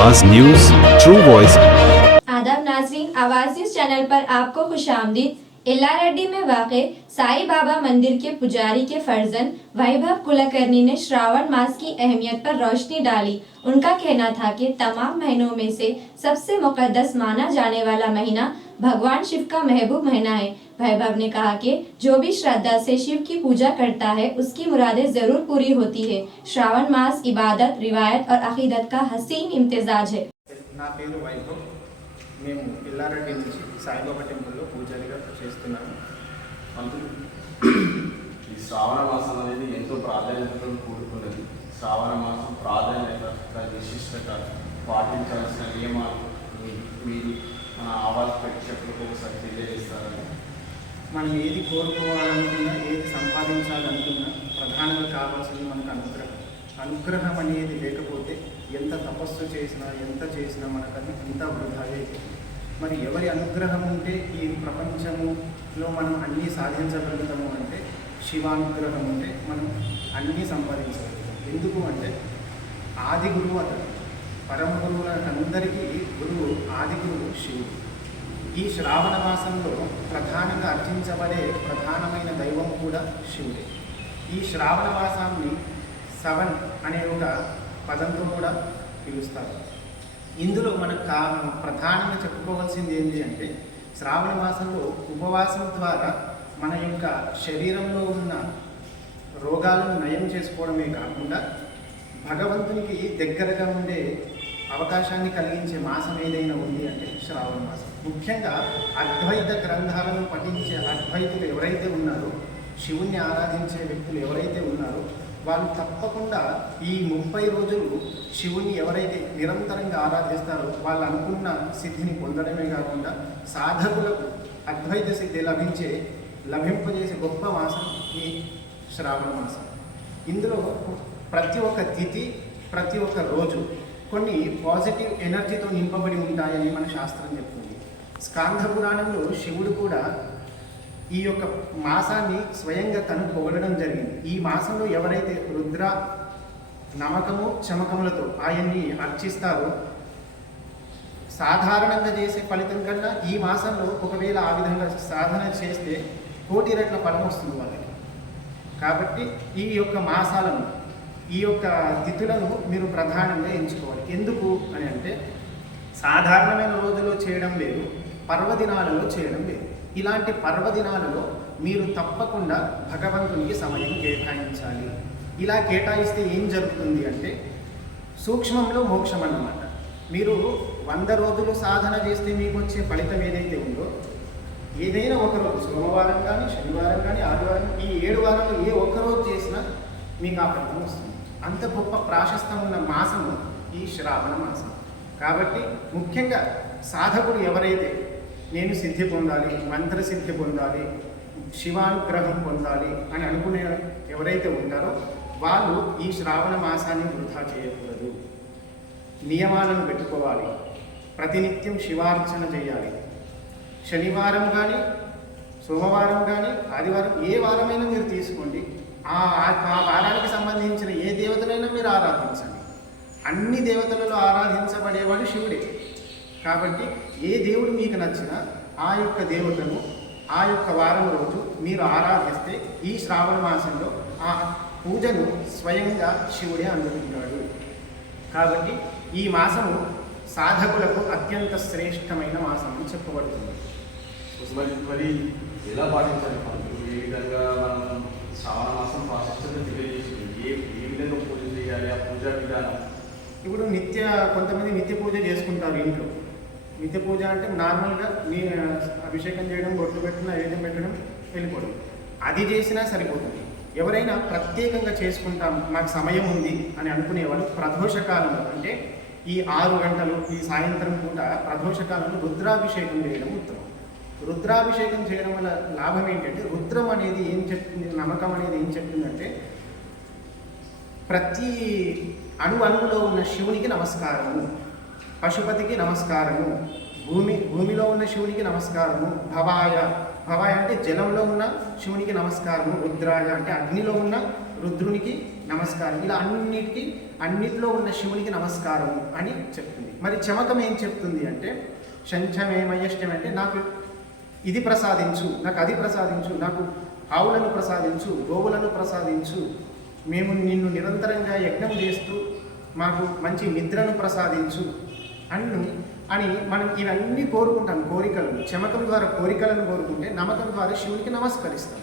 आवाज news, true voice. आदाब नाज़रीन, आवाज न्यूज चैनल पर आपको खुशामदीद। इल्लारेड्डी में वाक़े साईं बाबा मंदिर के पुजारी के फर्जंद वैभव कुलकर्णी ने श्रावण मास की अहमियत पर रोशनी डाली। उनका कहना था कि तमाम महीनों में से सबसे मुक़द्दस माना जाने वाला महीना भगवान शिव का महबूब महीना है। वैभव ने कहा कि जो भी श्रद्धा से शिव की पूजा करता है उसकी मुरादें ज़रूर पूरी होती है। श्रावण मास इबादत, रिवायत और अकीदत का हसीन इम्तिजाज है। నా పేరు వైభవ్. మేము ఇల్లారెడ్డి నుంచి సాయిబాబా టెంపుల్లో పూజారిగా చేస్తున్నాము. ఈ శ్రావణ మాసం అనేది ఎంతో ప్రాధాన్యతతో కూడుకున్నది. శ్రావణ మాసం ప్రాధాన్యత, విశిష్టత, పాటించాల్సిన నియమాలు మీరు మన ఆవాజ్ ప్రేక్షకులకు ఒకసారి తెలియజేస్తారని. మనం ఏది కోరుకోవాలనుకున్నా, ఏది సంపాదించాలనుకున్నా ప్రధానంగా కావాల్సింది మనకు అనుగ్రహం. అనుగ్రహం అనేది లేకపోతే ఎంత తపస్సు చేసినా, ఎంత చేసినా మనకు అది అంతా వృధాయే. మరి ఎవరి అనుగ్రహం ఉంటే ఈ ప్రపంచంలో మనం అన్నీ సాధించగలుగుతాము అంటే శివానుగ్రహం ఉంటే మనం అన్నీ సంపాదించగలుగుతాం. ఎందుకు అంటే ఆది గురువు అతడు. పరమ గురువులందరికీ గురువు, ఆది గురువు శివుడు. ఈ శ్రావణ మాసంలో ప్రధానంగా అర్చించబడే ప్రధానమైన దైవం కూడా శివుడే. ఈ శ్రావణ మాసాన్ని సవన్ అనే ఒక పదంతో కూడా పిలుస్తారు. ఇందులో మనకు ప్రధానంగా చెప్పుకోవాల్సింది ఏంటి అంటే శ్రావణ మాసంలో ఉపవాసం ద్వారా మన యొక్క శరీరంలో ఉన్న రోగాలను నయం చేసుకోవడమే కాకుండా భగవంతునికి దగ్గరగా ఉండే అవకాశాన్ని కలిగించే మాసం ఏదైనా ఉంది అంటే శ్రావణ మాసం. ముఖ్యంగా అద్వైత గ్రంథాలను పఠించే అద్వైతులు ఎవరైతే ఉన్నారో, శివుణ్ణి ఆరాధించే వ్యక్తులు ఎవరైతే ఉన్నారో వాళ్ళు తప్పకుండా ఈ 30 రోజులు శివుని ఎవరైతే నిరంతరంగా ఆరాధిస్తారో వాళ్ళు అనుకున్న సిద్ధిని పొందడమే కాకుండా సాధకులకు అద్వైత సిద్ధి లభింపజేసే గొప్ప మాసం ఈ శ్రావణ మాసం. ఇందులో ప్రతి ఒక్క తిథి, ప్రతి ఒక్క రోజు కొన్ని పాజిటివ్ ఎనర్జీతో నింపబడి ఉంటాయని మన శాస్త్రం చెప్తుంది. స్కాంధ పురాణంలో శివుడు కూడా ఈ యొక్క మాసాన్ని స్వయంగా తను పొగడడం జరిగింది. ఈ మాసంలో ఎవరైతే రుద్ర నమకము చమకములతో ఆయన్ని అర్చిస్తారో సాధారణంగా చేసే ఫలితం కన్నా ఈ మాసంలో ఒకవేళ ఆ విధంగా సాధన చేస్తే 1,000,000 రెట్ల ఫలం వస్తుంది వాళ్ళకి. కాబట్టి ఈ యొక్క మాసాలను, ఈ యొక్క తిథులను మీరు ప్రధానంగా ఎంచుకోవాలి. ఎందుకు అని అంటే సాధారణమైన రోజుల్లో చేయడం లేదు, పర్వదినాలలో చేయడం లేదు. ఇలాంటి పర్వదినాలలో మీరు తప్పకుండా భగవంతునికి సమయం కేటాయించాలి. ఇలా కేటాయిస్తే ఏం జరుగుతుంది అంటే సూక్ష్మంలో మోక్షం అన్నమాట. మీరు 100 రోజులు సాధన చేస్తే మీకు వచ్చే ఫలితం ఏదైతే ఉందో ఏదైనా ఒకరోజు, సోమవారం కానీ, శనివారం కానీ, ఆదివారం, ఈ 7 వారాలు ఏ ఒక్కరోజు చేసినా మీకు ఆ ఫలితం వస్తుంది. అంత గొప్ప ప్రాశస్తం ఉన్న మాసము ఈ శ్రావణ మాసం. కాబట్టి ముఖ్యంగా సాధకుడు ఎవరైతే నేను సిద్ధి పొందాలి, మంత్రసిద్ధి పొందాలి, శివానుగ్రహం పొందాలి అని అనుకునే ఎవరైతే ఉంటారో వాళ్ళు ఈ శ్రావణ మాసాన్ని వృధా చేయకూడదు. నియమాలను పెట్టుకోవాలి. ప్రతినిత్యం శివార్చన చేయాలి. శనివారం కానీ, సోమవారం కానీ, ఆదివారం, ఏ వారమైనా మీరు తీసుకోండి. ఆ వారానికి సంబంధించిన ఏ దేవతలైనా మీరు ఆరాధించండి. అన్ని దేవతలలో ఆరాధించబడేవాడు శివుడే. కాబట్టి ఏ దేవుడు మీకు నచ్చినా ఆ యొక్క దేవతను ఆ యొక్క వారం రోజు మీరు ఆరాధిస్తే ఈ శ్రావణ మాసంలో ఆ పూజను స్వయంగా శివుడే అందుకుంటాడు. కాబట్టి ఈ మాసము సాధకులకు అత్యంత శ్రేష్టమైన మాసం అని చెప్పబడుతుంది. మరి ఎలా పాటించాలి? ఏ విధంగా మనం శ్రావణ మాసం ప్రాశస్త్యం తెలియజేసి ఏ విధంగా పూజ చేయాలి, ఆ పూజా విధానం? ఇప్పుడు కొంతమంది నిత్య పూజ చేసుకుంటారు ఇంట్లో. నిత్య పూజ అంటే నార్మల్గా అభిషేకం చేయడం, బొట్లు పెట్టడం, నైవేద్యం పెట్టడం, వెళ్ళిపోవడం. అది చేసినా సరిపోతుంది. ఎవరైనా ప్రత్యేకంగా చేసుకుంటాం, మాకు సమయం ఉంది అని అనుకునేవాళ్ళు ప్రదోషకాలంలో అంటే ఈ 6 గంటలు, ఈ సాయంత్రం పూట ప్రదోషకాలంలో రుద్రాభిషేకం చేయడం ఉత్తమం. రుద్రాభిషేకం చేయడం వల్ల లాభం ఏంటంటే రుద్రం అనేది ఏం చెప్తుంది, నమ్మకం అనేది ఏం చెప్తుందంటే ప్రతి అణువులో ఉన్న శివునికి నమస్కారము, పశుపతికి నమస్కారము, భూమిలో ఉన్న శివునికి నమస్కారము, భవాయ అంటే జలంలో ఉన్న శివునికి నమస్కారము, రుద్రాయ అంటే అగ్నిలో ఉన్న రుద్రునికి నమస్కారం, ఇలా అన్నిటిలో ఉన్న శివునికి నమస్కారం అని చెప్తుంది. మరి చమకం ఏం చెప్తుంది అంటే శంఖమేమయష్టం అంటే నాకు ఇది ప్రసాదించు, నాకు అది ప్రసాదించు, నాకు ఆవులను ప్రసాదించు, గోవులను ప్రసాదించు, మేము నిన్ను నిరంతరంగా యజ్ఞం చేస్తూ మాకు మంచి నిద్రను ప్రసాదించు అని మనం ఇవన్నీ కోరుకుంటాం. కోరికలు చమకం ద్వారా కోరికలను కోరుకుంటే నమ్మకం ద్వారా శివునికి నమస్కరిస్తాం.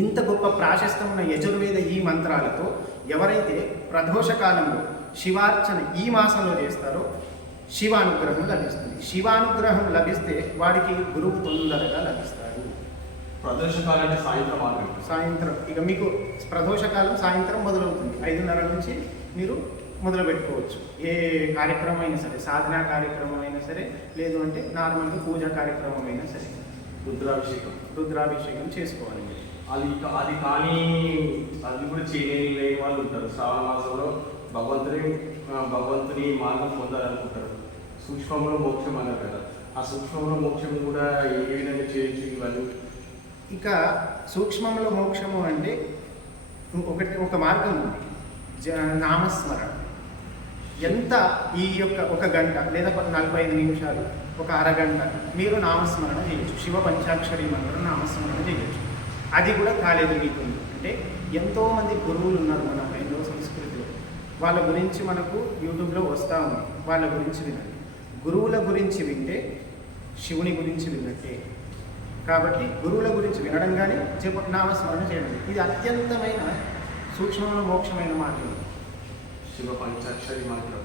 ఇంత గొప్ప ప్రాశస్తం ఉన్న యజుర్వేద ఈ మంత్రాలతో ఎవరైతే ప్రదోష కాలంలో శివార్చన ఈ మాసంలో చేస్తారో శివానుగ్రహం లభిస్తుంది. శివానుగ్రహం లభిస్తే వాడికి గురువు తొందరగా లభిస్తాడు. ప్రదోషకాలం అంటే సాయంత్రం ఇక మీకు ప్రదోషకాలం సాయంత్రం మొదలవుతుంది. 5:30 నుంచి మీరు మొదలు పెట్టుకోవచ్చు. ఏ కార్యక్రమం అయినా సరే, సాధనా కార్యక్రమం అయినా సరే, లేదు అంటే నార్మల్గా పూజా కార్యక్రమం అయినా సరే, రుద్రాభిషేకం చేసుకోవాలి. అది కానీ అది కూడా చేయలేని వాళ్ళు ఉంటారు. శ్రావణ మాసంలో భగవంతుని మార్గం పొందాలనుకుంటారు. సూక్ష్మంలో మోక్షం అన్నారు కదా, ఆ సూక్ష్మంలో మోక్షం కూడా ఏ విధంగా చేయొచ్చు ఇవన్నీ? ఇక సూక్ష్మంలో మోక్షము అంటే ఒక మార్గం ఉంది, నామస్మరణ. ఎంత ఈ యొక్క 1 గంట లేదా 45 నిమిషాలు, ఒక అరగంట మీరు నామస్మరణ చేయొచ్చు. శివ పంచాక్షరి మంత్రం నామస్మరణ చేయొచ్చు. అది కూడా కాలేదు మీకు అంటే ఎంతోమంది గురువులు ఉన్నారు మన హైందవ సంస్కృతిలో. వాళ్ళ గురించి మనకు యూట్యూబ్లో వస్తూ ఉంది. వాళ్ళ గురించి వినండి. గురువుల గురించి వింటే శివుని గురించి విన్నట్టే. కాబట్టి గురువుల గురించి వినడం కానీ నామస్మరణ చేయడం, ఇది అత్యంతమైన సూక్ష్మంలో మోక్షమైన మార్గం. శివ పంచాక్షరి మంత్రం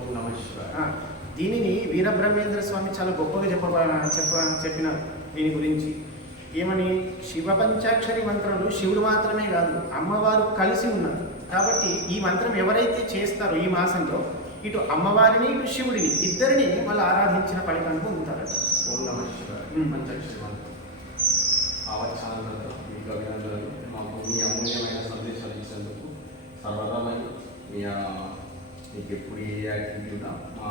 ఓం నమః శివాయ. దీనిని వీరబ్రహ్మేంద్ర స్వామి చాలా గొప్పగా చెప్పినారు దీని గురించి. ఏమని? శివ పంచాక్షరి మంత్రంలో శివుడు మాత్రమే కాదు, అమ్మవారు కలిసి ఉన్నారు. కాబట్టి ఈ మంత్రం ఎవరైతే చేస్తారో ఈ మాసంలో ఇటు అమ్మవారిని ఇటు శివుడిని ఇద్దరిని వాళ్ళు ఆరాధించిన ఫలితాన్ని పొందుతారట. ఓం నమః శివాయ. పంచాక్షరి మంత్రం ఆవచ్చానంతో మీకు అభినందనలు. మాకు మీ అమూల్యమైన సందేశాలు ఇచ్చేందుకు సర్వదా మీకు ఎప్పుడు ఏ యాక్టివిటీ ఉన్నా మా